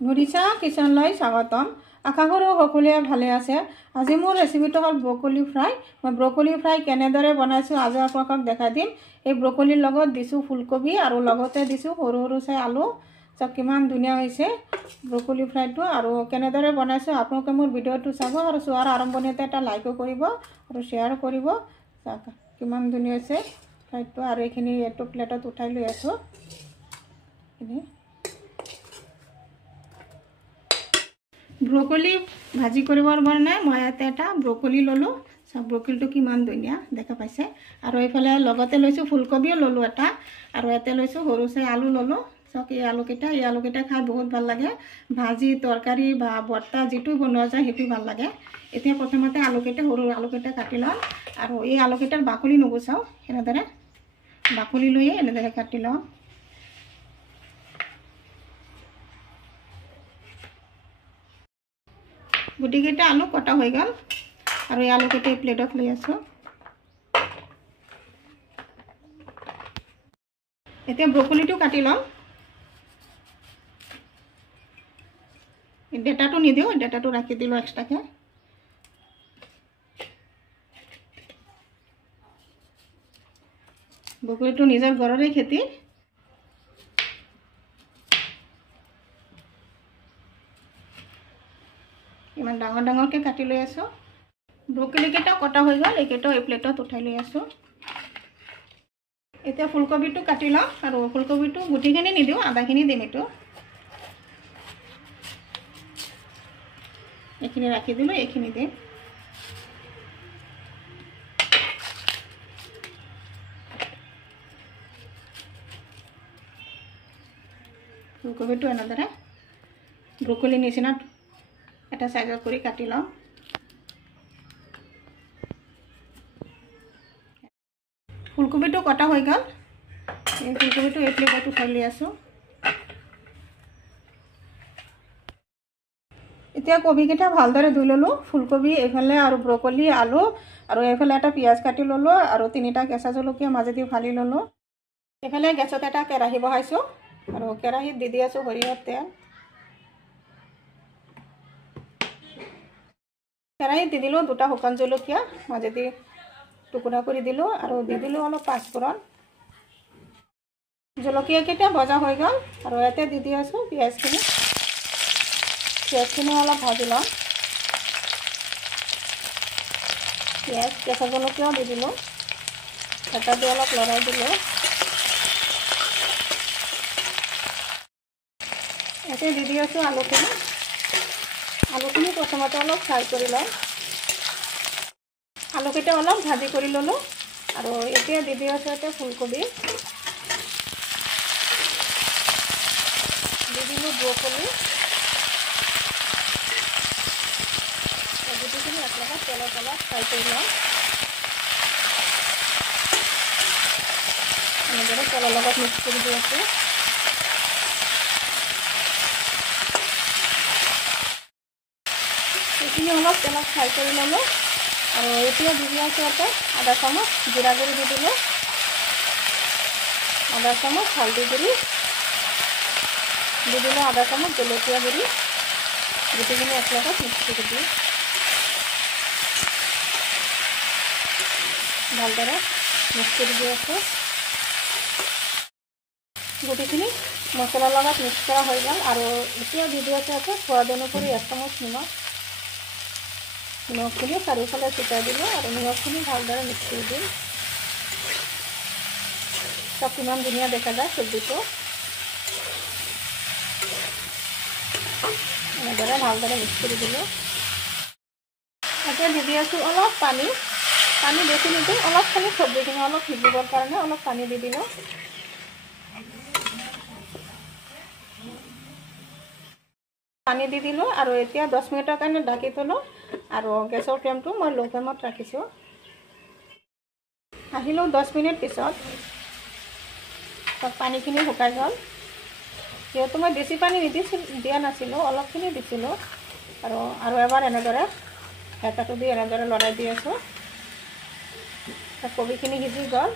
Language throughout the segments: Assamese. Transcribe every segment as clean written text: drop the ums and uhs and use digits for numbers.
নুৰিছা কিচেনলৈ স্বাগতম। আশা কৰোঁ সকলোৱে ভালে আছে। আজি মোৰ ৰেচিপিটো হ'ল ব্ৰকলি ফ্ৰাই। মই ব্ৰকলি ফ্ৰাই কেনেদৰে বনাইছোঁ আজি আপোনালোকক দেখাই দিম। এই ব্ৰকলিৰ লগত দিছোঁ ফুলকবি আৰু লগতে দিছোঁ সৰু সৰু চাই আলু। চাওক কিমান ধুনীয়া হৈছে ব্ৰকলি ফ্ৰাইটো আৰু কেনেদৰে বনাইছোঁ আপোনালোকে মোৰ ভিডিঅ'টো চাব আৰু চোৱাৰ আৰম্ভণিতে এটা লাইকো কৰিব আৰু শ্বেয়াৰ কৰিব। চাওক কিমান ধুনীয়া হৈছে ফ্ৰাইটো আৰু এইখিনি এইটো প্লেটত উঠাই লৈ আছোঁ। ব্ৰকলি ভাজি কৰিবৰ কাৰণে মই ইয়াতে এটা ব্ৰকলি ল'লোঁ। চাওক ব্ৰকলিটো কিমান ধুনীয়া দেখা পাইছে। আৰু এইফালে লগতে লৈছোঁ ফুলকবিও ল'লোঁ এটা আৰু ইয়াতে লৈছোঁ সৰু চাই আলু ল'লোঁ। চাওক এই আলুকেইটা খাই বহুত ভাল লাগে। ভাজি তৰকাৰী বা বৰ্তা যিটো বনোৱা যায় সেইটো ভাল লাগে। এতিয়া প্ৰথমতে সৰু আলুকেইটা কাটি লওঁ আৰু এই আলুকেইটাৰ বাকলি নুগুচাওঁ, এনেদৰে বাকলি লৈয়ে এনেদৰে কাটি লওঁ। গুটিকেইটা আলু কটা হৈ গ'ল আৰু এই আলুকেইটা প্লেটত লৈ আছোঁ। এতিয়া ব্ৰকলিটো কাটি লওঁ। ডেটাটো নিদিওঁ, ডেটাটো ৰাখি দিলোঁ এক্সট্ৰাকৈ। ব্ৰকলিটো নিজৰ ঘৰৰে খেতি। ইমান ডাঙৰ ডাঙৰকৈ কাটি লৈ আছোঁ। ব্ৰকলিকেইটা কটা হৈ গ'ল, এইকেইটাও এই প্লেটত উঠাই লৈ আছোঁ। এতিয়া ফুলকবিটো কাটি লওঁ আৰু ফুলকবিটো গুটিখিনি নিদিওঁ, আদাখিনি দিম। এইখিনি ৰাখি দিলোঁ, এইখিনি দিম। ফুলকবিটো এনেদৰে ব্ৰকলি নিচিনা এটা সাইজৰ কৰি কাটি লওঁ। ফুলকবিটো কটা হৈ গ'ল, এই ফুলকবিটো এই প্লেটত উঠাই লৈ আছোঁ। এতিয়া কবিকেইটা ভালদৰে ধুই ল'লোঁ। ফুলকবি এইফালে আৰু ব্ৰকলি আলু আৰু এইফালে এটা পিঁয়াজ কাটি ল'লোঁ আৰু 3টা কেঁচা জলকীয়া মাজেদি ফালি ল'লোঁ। এইফালে গেছত এটা কেৰাহী বহাইছোঁ আৰু কেৰাহীত দি আছোঁ সৰিয়হৰ তেল। কেৰাহীত দি দিলোঁ 2টা শুকান জলকীয়া মাজেদি টুকুৰা কৰি দিলোঁ আৰু দি দিলোঁ অলপ পাঁচফোৰণ। জলকীয়াকেইটা ভজা হৈ গ'ল আৰু ইয়াতে দি আছোঁ পিঁয়াজখিনি অলপ ভাজি লওঁ। পিঁয়াজ কেঁচা জলকীয়াও দি দিলোঁ, হেতা দি অলপ লৰাই দিলোঁ। ইয়াতে দি আছোঁ আলুখিনি প্ৰথমতে অলপ ফ্ৰাই কৰি লওঁ। আলুকেইটা অলপ ভাজি কৰি ল'লোঁ আৰু এতিয়া দি আছোঁ ইয়াতে ফুলকবি, দি দিলোঁ ব্ৰকলি, গুটিখিনি একেলগে তেলত ফ্ৰাই কৰি লওঁ। এনেদৰে তেলৰ লগত মিক্স কৰি দি আছোঁ। এইখিনি অলপ তেলত ফ্ৰাই কৰি ল'লোঁ আৰু এতিয়া দি আছোঁ ইয়াতে আধা চামুচ জিৰা গুড়ি দি দিলোঁ, আধা চামুচ হালধি গুড়ি দি দিলোঁ, আধা চামুচ জলকীয়া গুড়ি, গুটিখিনি একেলগে মিক্স কৰি দিওঁ। ভালদৰে মিক্স কৰি দি আছোঁ। গুটিখিনি মছলাৰ লগত মিক্স কৰা হৈ গ'ল আৰু এতিয়া দি আছোঁ ইয়াতে সোৱাদ অনুসৰি 1 চামুচ নিমখখিনি চাৰিওফালে ছটিয়াই দিলোঁ আৰু নিমখখিনি ভালদৰে মিক্স কৰি দিম। চব কিমান ধুনীয়া দেখা যায় চব্জিটো। এনেদৰে ভালদৰে মিক্স কৰি দিলোঁ। এতিয়া দি আছোঁ অলপ পানী বেছি নিদিওঁ, অলপ খালি চব্জিখিনি অলপ সিজিবৰ কাৰণে অলপ পানী দি দিলোঁ। পানী দি দিলোঁ আৰু এতিয়া 10 মিনিটৰ কাৰণে ঢাকি থলোঁ আৰু গেছৰ ফ্লেমটো মই ল' ফ্লেমত ৰাখিছোঁ। আহিলোঁ 10 মিনিট পিছত, পানীখিনি শুকাই গ'ল। যিহেতু মই বেছি পানী দিয়া নাছিলোঁ, অলপখিনি দিছিলোঁ আৰু এবাৰ এনেদৰে হেতাটো দি এনেদৰে লৰাই দি আছোঁ। কবিখিনি সিজি গ'ল,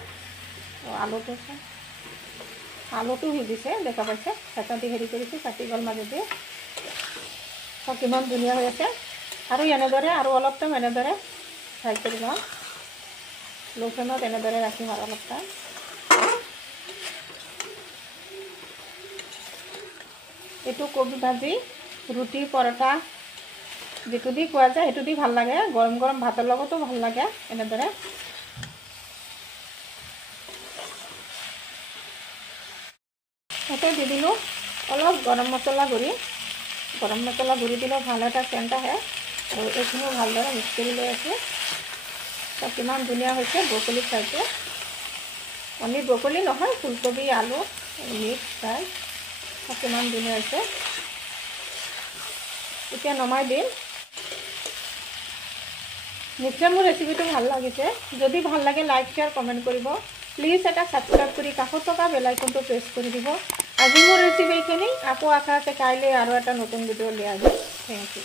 আলুটো সিজিছে দেখা পাইছে হেতা দি হেৰি কৰিছোঁ কাটি গ'ল মাজতে কিমান ধুনীয়া হৈ আছে আৰু এনেদৰে আৰু অলপ টাইম এনেদৰে ফ্ৰাই কৰি লওঁ লো ফ্লেমত এনেদৰে ৰাখিম আৰু অলপ টাইম এইটো কবি ভাজি ৰুটি পৰঠা যেটো দি খোৱা যায় সেইটো দি ভাল লাগে গৰম গৰম ভাতৰ লগতো ভাল লাগে এনেদৰে এতে দি দিলোঁ অলপ গৰম মছলা গুড়ি দিলেও ভাল এটা চেণ্ট আহে আৰু এইখিনিও ভালদৰে মিক্স কৰি লৈ আছোঁ কিমান ধুনীয়া হৈছে ব্ৰকলি ফ্ৰাইটো আমি ব্ৰকলি নহয় ফুলকবি আলু মিক্স ফ্ৰাই কিমান ধুনীয়া হৈছে এতিয়া নমাই দিম নিশ্চয় মোৰ ৰেচিপিটো ভাল লাগিছে যদি ভাল লাগে লাইক শ্বেয়াৰ কমেণ্ট কৰিব প্লিজ এটা সাবস্ক্ৰাইব কৰি কাষত থকা বেল আইকনটো প্ৰেছ কৰি দিব আজি মোৰ ৰেচিপি এইখিনি আকৌ আশা আছে কাইলৈ আৰু এটা নতুন ভিডিঅ' লৈ আহিম থেংক ইউ